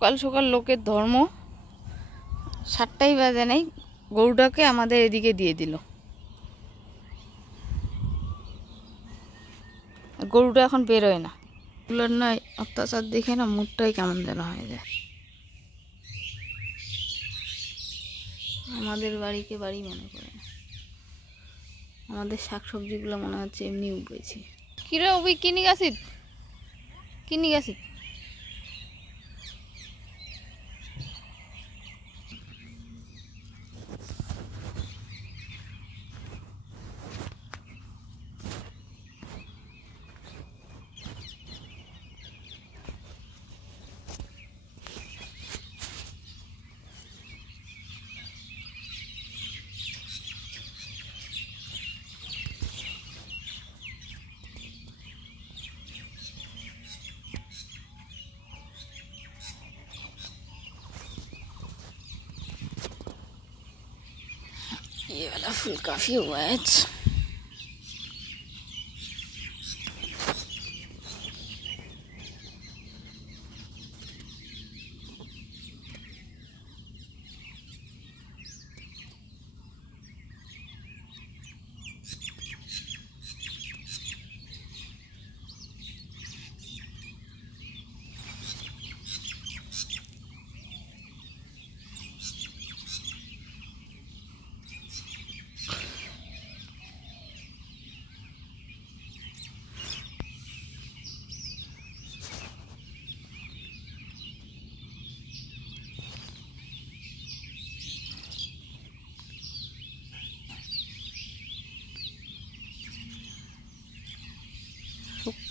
সকাল সকাল লোকের ধর্ম, 7টাই বাজে নাই, গরুটাকে আমাদের এদিকে দিয়ে দিল। গরুটা এখন বেরোয় না। এগুলোর না অত্যাচার দেখে না মুডটাই কেমন যেন হয়ে যায়। আমাদের বাড়িকে বাড়ি মনে করে না, আমাদের শাকসবজিগুলো মনে হচ্ছে এমনি উঠেছি। কিরে ওই কিনি গেছিস? ये वाला फूल काफी हुआ है।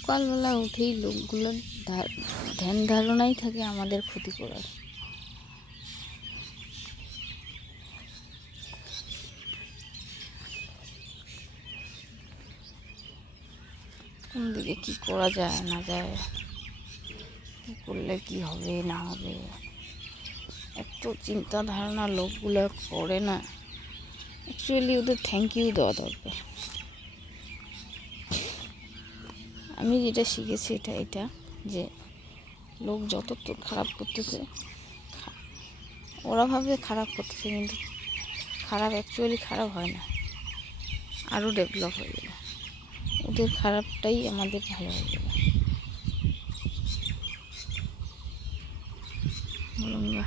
সকালবেলা উঠেই লোকগুলোর ধ্যান ধারণাই থাকে আমাদের ক্ষতি করার। কোন দিকে কি করা যায় না যায়, কি করলে কি হবে না হবে, এত চিন্তা ধারণা লোকগুলো করে না। অ্যাকচুয়ালি ওদের থ্যাংক ইউ দেওয়া দরকার। আমি যেটা শিখেছি এটা যে লোক যত খারাপ করতেছে, ওরা ভাবে খারাপ করতেছে, কিন্তু খারাপ অ্যাকচুয়ালি খারাপ হয় না, আরও ডেভেলপ হয়ে গেল। ওদের খারাপটাই আমাদের ভালো হয়ে গেল। বলুঙ্গা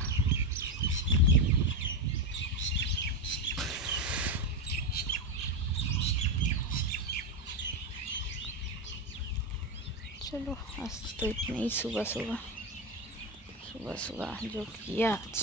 चलो आज तो इतना ही। सुबह सुबह जो किया आज।